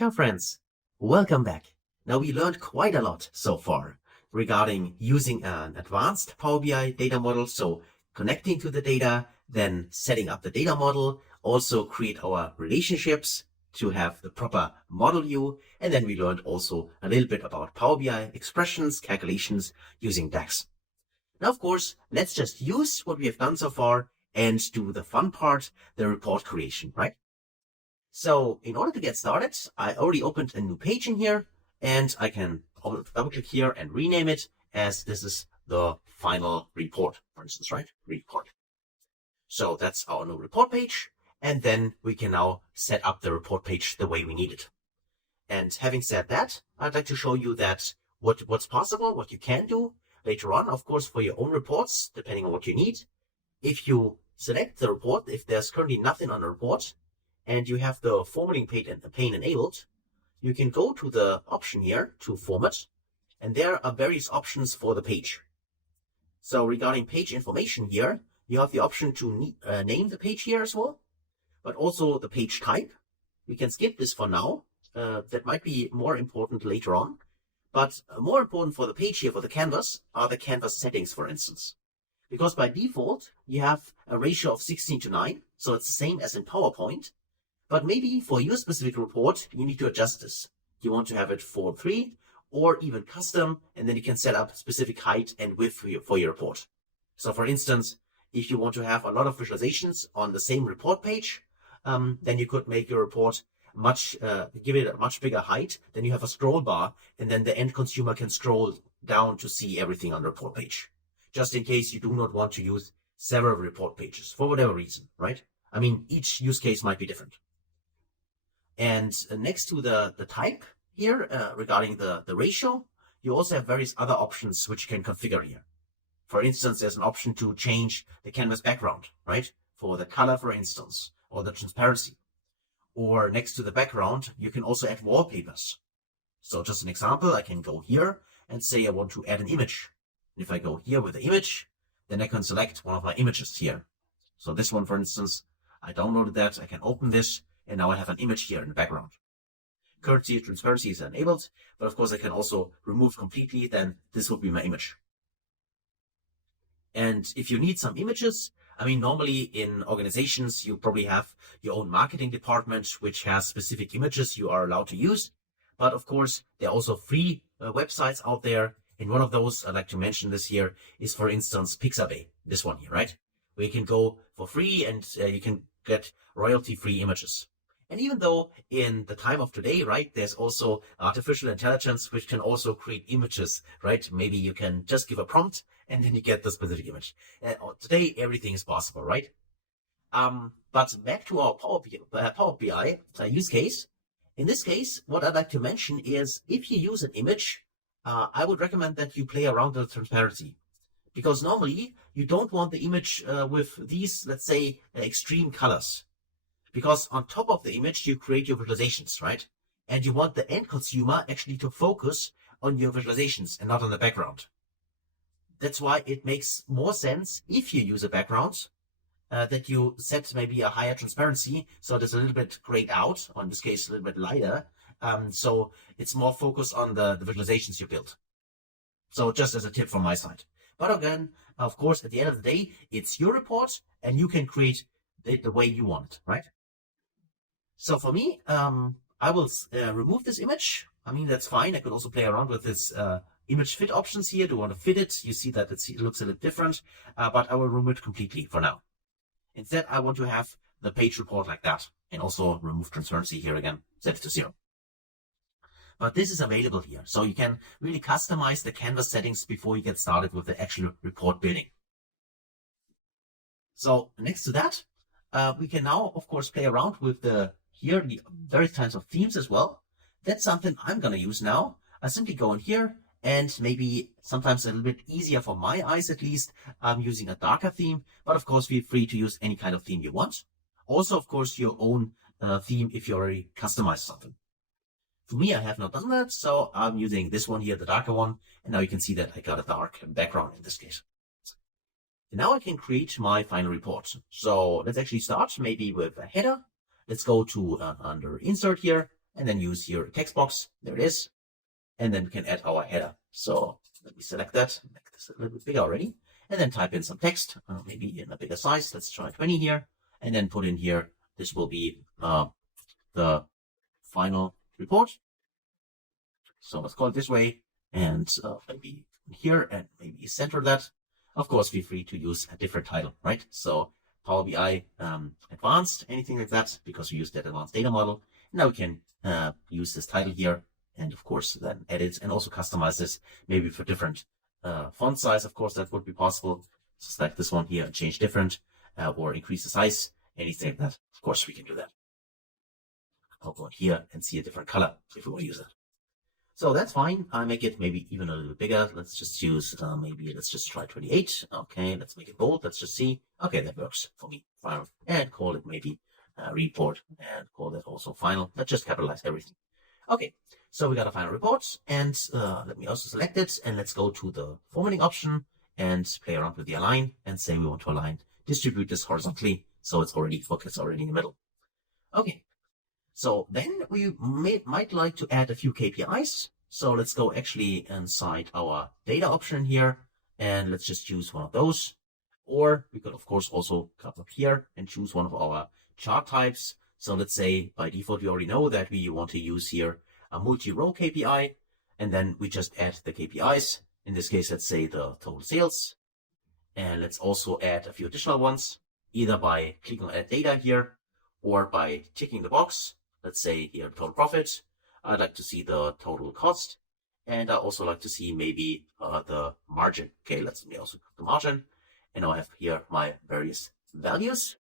Ciao friends, welcome back. Now we learned quite a lot so far regarding using an advanced Power BI data model. So connecting to the data, then setting up the data model, also create our relationships to have the proper model view. And then we learned also a little bit about Power BI expressions, calculations using DAX. Now, of course, let's just use what we have done so far and do the fun part, the report creation, right? So in order to get started, I already opened a new page in here and I can double click here and rename it as this is the final report, for instance, right? Report. So that's our new report page. And then we can now set up the report page the way we need it. And having said that, I'd like to show you that what's possible, what you can do later on, of course, for your own reports, depending on what you need. If you select the report, if there's currently nothing on the report, and you have the formatting pane enabled, you can go to the option here to format, and there are various options for the page. So regarding page information here, you have the option to name the page here as well, but also the page type. We can skip this for now. That might be more important later on. But more important for the page here, for the canvas, are the canvas settings, for instance. Because by default, you have a ratio of 16:9, so it's the same as in PowerPoint. But maybe for your specific report, you need to adjust this. You want to have it 4:3 or even custom, and then you can set up specific height and width for your report. So for instance, if you want to have a lot of visualizations on the same report page, then you could make your report give it a much bigger height. Then you have a scroll bar, and then the end consumer can scroll down to see everything on the report page. Just in case you do not want to use several report pages for whatever reason, right? I mean, each use case might be different. And next to the type here, regarding the ratio, you also have various other options which you can configure here. For instance, there's an option to change the canvas background, right? For the color, for instance, or the transparency. Or next to the background, you can also add wallpapers. So just an example, I can go here and say I want to add an image. If I go here with the image, then I can select one of my images here. So this one, for instance, I downloaded that, I can open this, and now I have an image here in the background. Currency transparency is enabled, but of course I can also remove completely, then this would be my image. And if you need some images, I mean, normally in organizations, you probably have your own marketing department, which has specific images you are allowed to use. But of course, there are also free websites out there. And one of those, I'd like to mention this here, is for instance, Pixabay, this one here, right? Where you can go for free and you can get royalty-free images. And even though in the time of today, right, there's also artificial intelligence, which can also create images, right? Maybe you can just give a prompt and then you get the specific image. Today, everything is possible, right? But back to our Power BI use case. In this case, what I'd like to mention is if you use an image, I would recommend that you play around with transparency. Because normally, you don't want the image with these, let's say, extreme colors. Because on top of the image, you create your visualizations, right? And you want the end consumer actually to focus on your visualizations and not on the background. That's why it makes more sense if you use a background that you set maybe a higher transparency, so it is a little bit grayed out, or in this case, a little bit lighter. So it's more focused on the visualizations you build. So just as a tip from my side. But again, of course, at the end of the day, it's your report and you can create it the way you want it, right? So for me, I will remove this image. I mean, that's fine. I could also play around with this image fit options here. Do you want to fit it? You see that it looks a little different, but I will remove it completely for now. Instead, I want to have the page report like that and also remove transparency here again, set it to 0. But this is available here. So you can really customize the canvas settings before you get started with the actual report building. So next to that, we can now, of course, play around with the various kinds of themes as well. That's something I'm going to use now. I simply go in here and maybe sometimes a little bit easier for my eyes, at least, I'm using a darker theme, but of course, feel free to use any kind of theme you want. Also, of course, your own theme if you already customize something. For me, I have not done that, so I'm using this one here, the darker one, and now you can see that I got a dark background in this case. And now I can create my final report. So let's actually start maybe with a header. Let's go to under Insert here, and then use your text box. There it is. And then we can add our header. So let me select that, make this a little bit bigger already, and then type in some text, maybe in a bigger size. Let's try 20 here, and then put in here, this will be the final report. So let's call it this way, and maybe here, and maybe center that. Of course, feel free to use a different title, right? So Power BI Advanced, anything like that, because we use that advanced data model. Now we can use this title here, and of course then edit and also customize this maybe for different font size. Of course, that would be possible. So select this one here and change different or increase the size, anything like that. Of course, we can do that. I'll go here and see a different color if we want to use that. So that's fine. I make it maybe even a little bigger. Let's just use maybe let's just try 28. Okay, let's make it bold. Let's just see. Okay, that works for me. Fine. And call it maybe report and call that also final. Let's just capitalize everything. Okay, so we got a final report, and let me also select it, and let's go to the formatting option and play around with the align and say we want to align, distribute this horizontally so it's already focused already in the middle. Okay, so then we might like to add a few KPIs. So let's go actually inside our data option here, and let's just choose one of those. Or we could of course also come up here and choose one of our chart types. So let's say by default, we already know that we want to use here a multi-row KPI, and then we just add the KPIs. In this case, let's say the total sales. And let's also add a few additional ones, either by clicking on add data here or by ticking the box. Let's say here total profit. I'd like to see the total cost, and I also like to see maybe the margin. Okay, let me also click the margin, and now I have here my various values.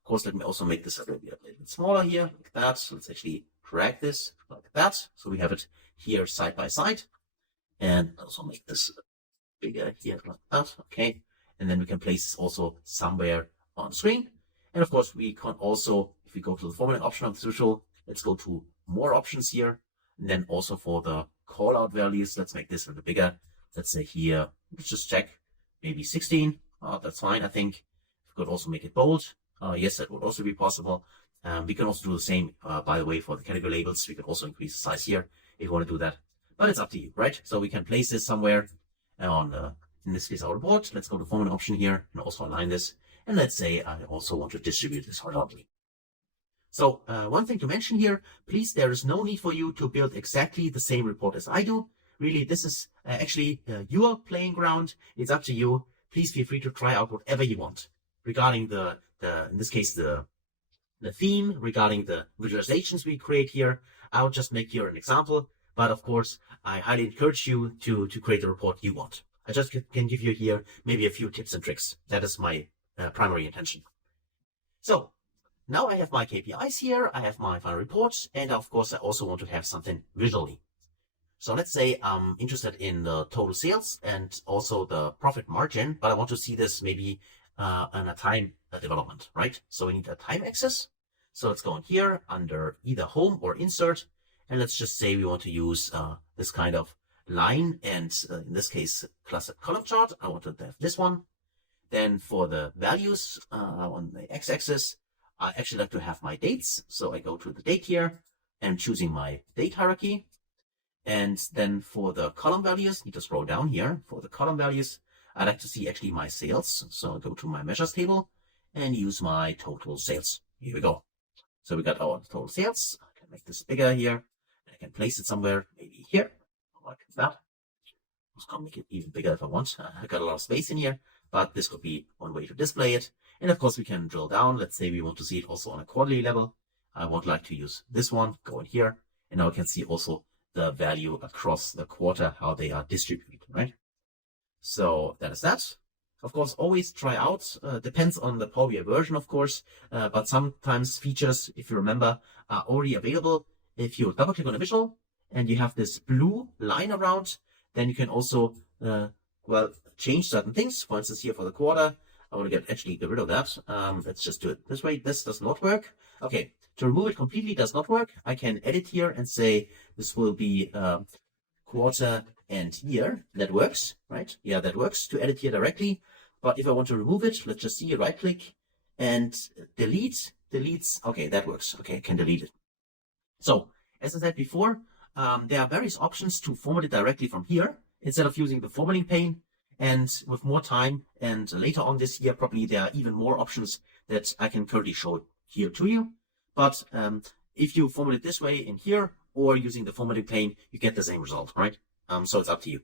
Of course, let me also make this a little bit smaller here, like that. So let's actually drag this like that. So we have it here side by side, and also make this bigger here like that. Okay, and then we can place this also somewhere on the screen. And of course, we can also, if we go to the formatting option of the usual, let's go to more options here. And then also for the call out values, let's make this a little bigger. Let's say here, let's just check maybe 16. That's fine, I think. We could also make it bold. Yes, that would also be possible. We can also do the same, by the way, for the category labels. We can also increase the size here if you want to do that. But it's up to you, right? So we can place this somewhere on, in this case, our report. Let's go to format option here and also align this. And let's say I also want to distribute this horizontally. So one thing to mention here, please, there is no need for you to build exactly the same report as I do. Really, this is actually your playing ground. It's up to you. Please feel free to try out whatever you want regarding the in this case, the theme, regarding the visualizations we create here. I'll just make here an example, but of course, I highly encourage you to create the report you want. I just can give you here maybe a few tips and tricks. That is my primary intention. So now I have my KPIs here, I have my final report, and of course, I also want to have something visually. So let's say I'm interested in the total sales and also the profit margin, but I want to see this maybe on a time development, right? So we need a time axis. So let's go in here under either home or insert, and let's just say we want to use this kind of line, and in this case, clustered column chart. I want to have this one. Then for the values on the x-axis, I actually like to have my dates. So I go to the date here and choosing my date hierarchy. And then for the column values, need to scroll down here. For the column values, I like to see actually my sales. So I go to my measures table and use my total sales. Here we go. So we got our total sales. I can make this bigger here. I can place it somewhere, maybe here, like that. I can make it even bigger if I want. I got a lot of space in here, but this could be one way to display it. And of course, we can drill down. Let's say we want to see it also on a quarterly level. I would like to use this one, go in here, and now we can see also the value across the quarter, how they are distributed, right? So that is that. Of course, always try out, depends on the Power BI version, of course, but sometimes features, if you remember, are already available. If you double click on a visual and you have this blue line around, then you can also, change certain things. For instance, here for the quarter, I want to get rid of that. Let's just do it this way. This does not work. Okay. To remove it completely does not work. I can edit here and say this will be quarter and year. That works, right? Yeah, that works to edit here directly. But if I want to remove it, let's just see, right click and delete, deletes. Okay, that works. Okay, I can delete it. So As I said before, there are various options to format it directly from here instead of using the formatting pane. And with more time and later on this year, probably there are even more options that I can currently show here to you. But if you format it this way in here or using the formatting pane, you get the same result, right? So it's up to you.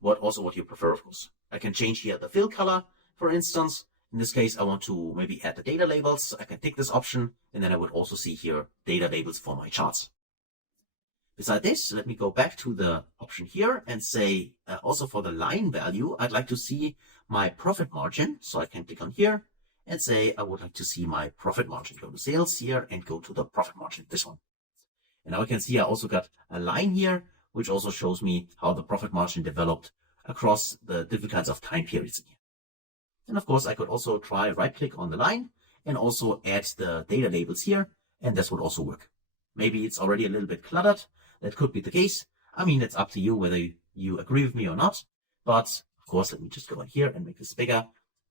What you prefer, of course. I can change here the fill color, for instance. In this case, I want to maybe add the data labels. I can tick this option, and then I would also see here data labels for my charts. Beside this, let me go back to the option here and say, also for the line value, I'd like to see my profit margin. So I can click on here and say, I would like to see my profit margin. Go to sales here and go to the profit margin, this one. And now I can see I also got a line here, which also shows me how the profit margin developed across the different kinds of time periods in here. And of course, I could also try right click on the line and also add the data labels here. And this would also work. Maybe it's already a little bit cluttered. That could be the case. I mean, it's up to you whether you agree with me or not. But of course, let me just go in here and make this bigger.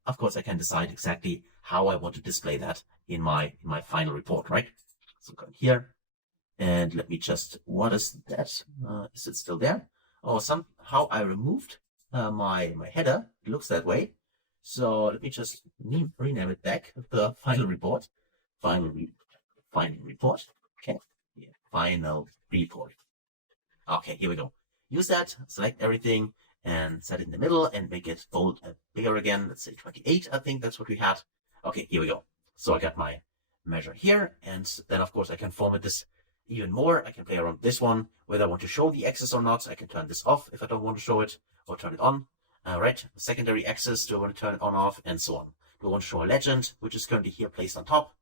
Of course, I can decide exactly how I want to display that in my final report, right? So go in here and let me just, what is that? Is it still there? Oh, somehow I removed my header. It looks that way. So let me just rename it back, the final report. Final report. Okay. Yeah. Final report. Okay, here we go. Use that, select everything and set it in the middle and make it bold and bigger again. Let's say 28, I think that's what we had. Okay, here we go. So I got my measure here. And then of course I can format this even more. I can play around this one, whether I want to show the axis or not. I can turn this off if I don't want to show it, or turn it on. Right, secondary axis, do I want to turn it on, off, and so on. Do I want to show a legend, which is currently here placed on top?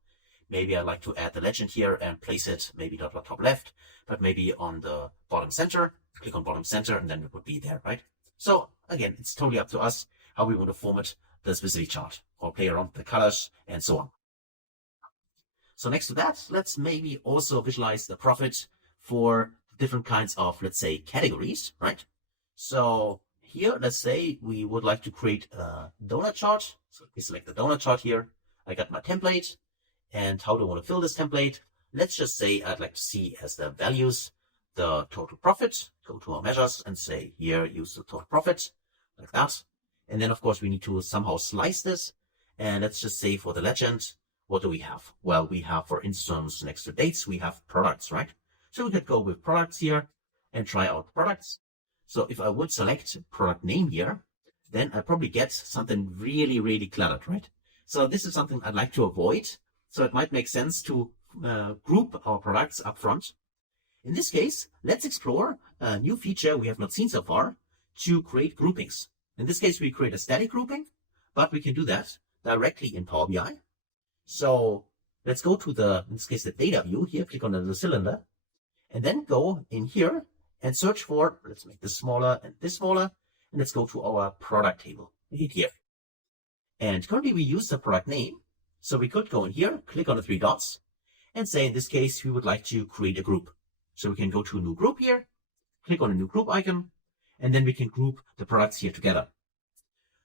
Maybe I'd like to add the legend here and place it maybe not on top left, but maybe on the bottom center. Click on bottom center and then it would be there, right? So again, it's totally up to us how we want to format the specific chart or play around with the colors and so on. So next to that, let's maybe also visualize the profit for different kinds of, let's say, categories, right? So here, let's say we would like to create a donut chart. So we select the donut chart here. I got my template. And how do I want to fill this template? Let's just say I'd like to see as the values the total profit. Go to our measures and say here, use the total profit, like that. And then, of course, we need to somehow slice this. And let's just say for the legend, what do we have? Well, we have, for instance, next to dates, we have products, right? So we could go with products here and try out products. So if I would select product name here, then I probably get something really, really cluttered, right? So this is something I'd like to avoid. So it might make sense to group our products up front. In this case, let's explore a new feature we have not seen so far to create groupings. In this case, we create a static grouping, but we can do that directly in Power BI. So let's go to in this case, the data view here, click on the cylinder, and then go in here and search for, let's make this smaller and this smaller, and let's go to our product table here. And currently we use the product name. So we could go in here, click on the three dots, and say in this case, we would like to create a group. So we can go to a new group here, click on a new group icon, and then we can group the products here together.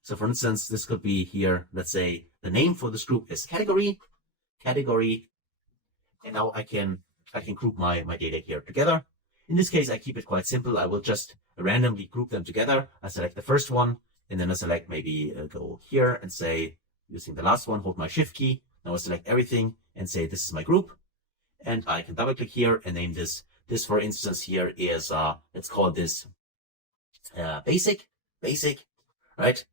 So for instance, this could be here, let's say the name for this group is category, and now I can group my data here together. In this case, I keep it quite simple. I will just randomly group them together. I select the first one, and then I select maybe go here and say, using the last one, hold my shift key. Now I select everything and say, this is my group. And I can double click here and name this. This, for instance, here is, let's call this basic, right?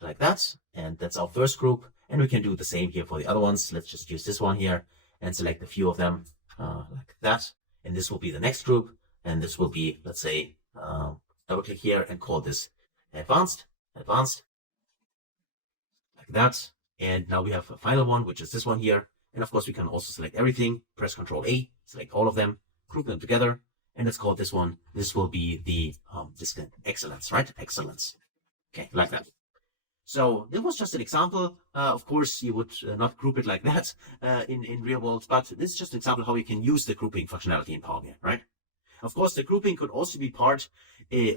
Like that. And that's our first group. And we can do the same here for the other ones. Let's just use this one here and select a few of them like that. And this will be the next group. And this will be, let's say, double click here and call this advanced, like that. And now we have a final one, which is this one here. And of course, we can also select everything, press Ctrl A, select all of them, group them together. And let's call this one. This will be the excellence, right? Excellence. Okay, like that. So this was just an example. Of course, you would not group it like that in real world, but this is just an example how you can use the grouping functionality in Power BI, right? Of course, the grouping could also be part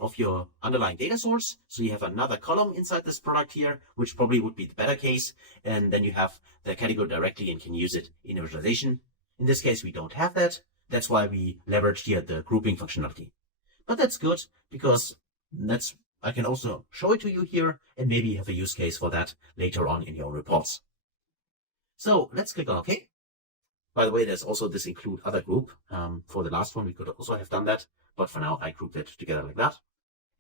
of your underlying data source. So you have another column inside this product here, which probably would be the better case. And then you have the category directly and can use it in a visualization. In this case, we don't have that. That's why we leveraged here the grouping functionality. But that's good because I can also show it to you here and maybe have a use case for that later on in your reports. So let's click on OK. By the way, there's also this include other group. For the last one, we could also have done that, but for now I grouped it together like that.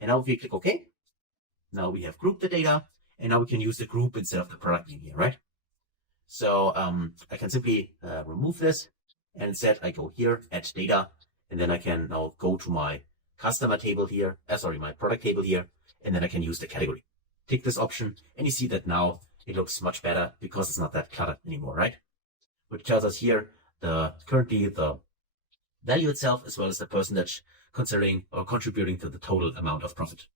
And now if we click OK, now we have grouped the data, and now we can use the group instead of the product name here, right? So I can simply remove this, and instead I go here, add data, and then I can now go to my customer table here, my product table here, and then I can use the category. Tick this option, and you see that now it looks much better because it's not that cluttered anymore, right? Which tells us here currently the value itself as well as the percentage considering or contributing to the total amount of profit.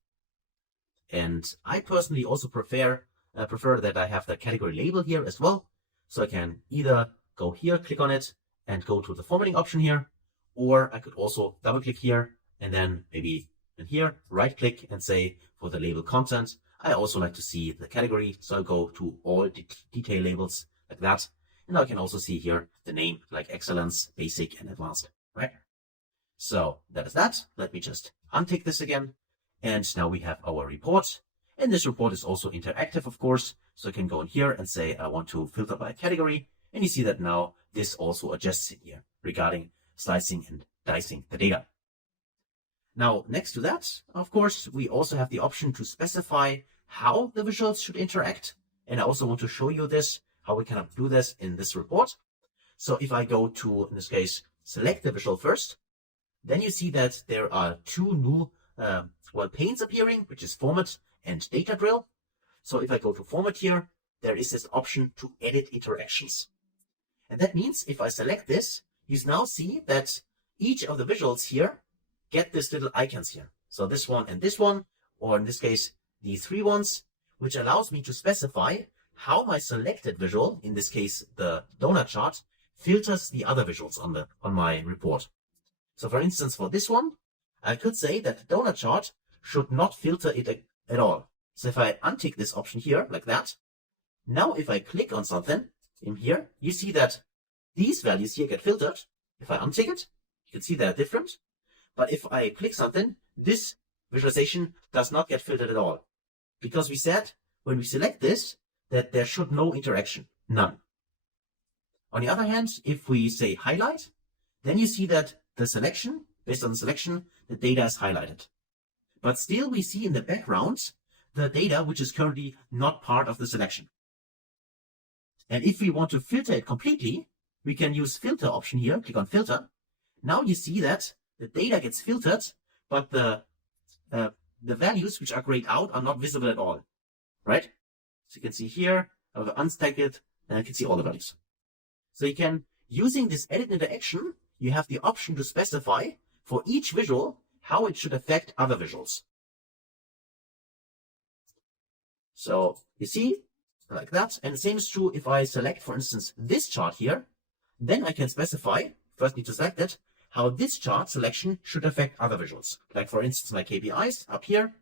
And I personally also prefer that I have the category label here as well. So I can either go here, click on it, and go to the formatting option here, or I could also double click here and then maybe in here, right click and say for the label content, I also like to see the category. So I'll go to all detail labels like that. And now I can also see here the name like excellence, basic, and advanced, right? So that is that. Let me just untick this again. And now we have our report. And this report is also interactive, of course. So I can go in here and say, I want to filter by category. And you see that now this also adjusts in here regarding slicing and dicing the data. Now, next to that, of course, we also have the option to specify how the visuals should interact. And I also want to show you this, how we can do this in this report. So if I go to, in this case, select the visual first, then you see that there are two new panes appearing, which is format and data drill. So if I go to format here, there is this option to edit interactions. And that means if I select this, you now see that each of the visuals here get this little icons here. So this one and this one, or in this case, the three ones, which allows me to specify how my selected visual, in this case, the donut chart, filters the other visuals on my report. So for instance, for this one, I could say that the donut chart should not filter it at all. So if I untick this option here like that, now if I click on something in here, you see that these values here get filtered. If I untick it, you can see they're different. But if I click something, this visualization does not get filtered at all. Because we said when we select this, that there should no interaction, none. On the other hand, if we say highlight, then you see that the selection, based on the selection, the data is highlighted. But still we see in the background the data which is currently not part of the selection. And if we want to filter it completely, we can use filter option here, click on filter. Now you see that the data gets filtered, but the values which are grayed out are not visible at all, right? So you can see here, I will unstack it, and I can see all the values. So you can, using this edit interaction, you have the option to specify for each visual how it should affect other visuals. So you see, like that. And the same is true if I select, for instance, this chart here, then I can specify, first need to select it, how this chart selection should affect other visuals. Like for instance, my KPIs up here,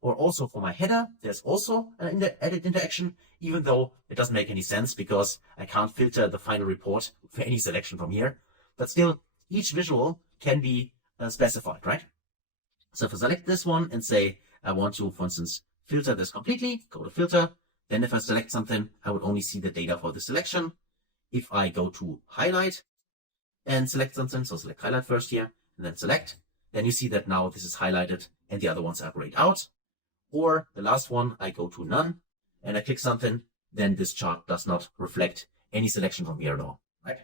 or also for my header, there's also an edit interaction, even though it doesn't make any sense because I can't filter the final report for any selection from here. But still, each visual can be specified, right? So if I select this one and say, I want to, for instance, filter this completely, go to filter. Then if I select something, I would only see the data for the selection. If I go to highlight and select something, so select highlight first here, and then select, then you see that now this is highlighted and the other ones are grayed out. Or the last one, I go to none and I click something, then this chart does not reflect any selection from here at all, right?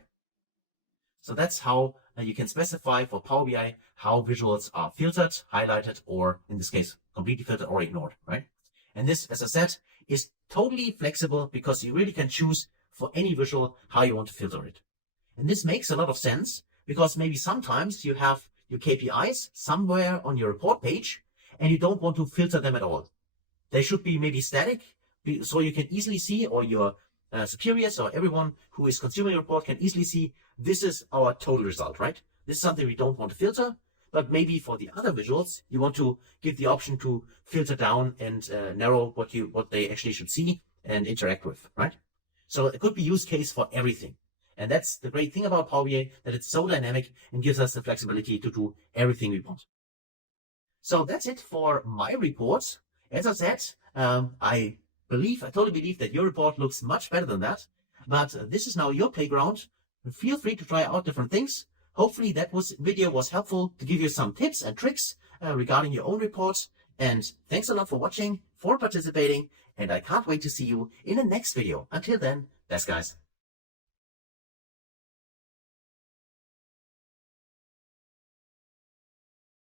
So that's how you can specify for Power BI how visuals are filtered, highlighted, or in this case, completely filtered or ignored, right? And this, as I said, is totally flexible because you really can choose for any visual how you want to filter it. And this makes a lot of sense because maybe sometimes you have your KPIs somewhere on your report page and you don't want to filter them at all. They should be maybe static so you can easily see, or your superiors or everyone who is consuming your report can easily see this is our total result, right? This is something we don't want to filter, but maybe for the other visuals, you want to give the option to filter down and narrow what they actually should see and interact with, right? So it could be use case for everything. And that's the great thing about Power BI, that it's so dynamic and gives us the flexibility to do everything we want. So that's it for my report. As I said, I totally believe that your report looks much better than that. But this is now your playground. Feel free to try out different things. Hopefully that video was helpful to give you some tips and tricks regarding your own reports. And thanks a lot for watching, for participating, and I can't wait to see you in the next video. Until then, best guys.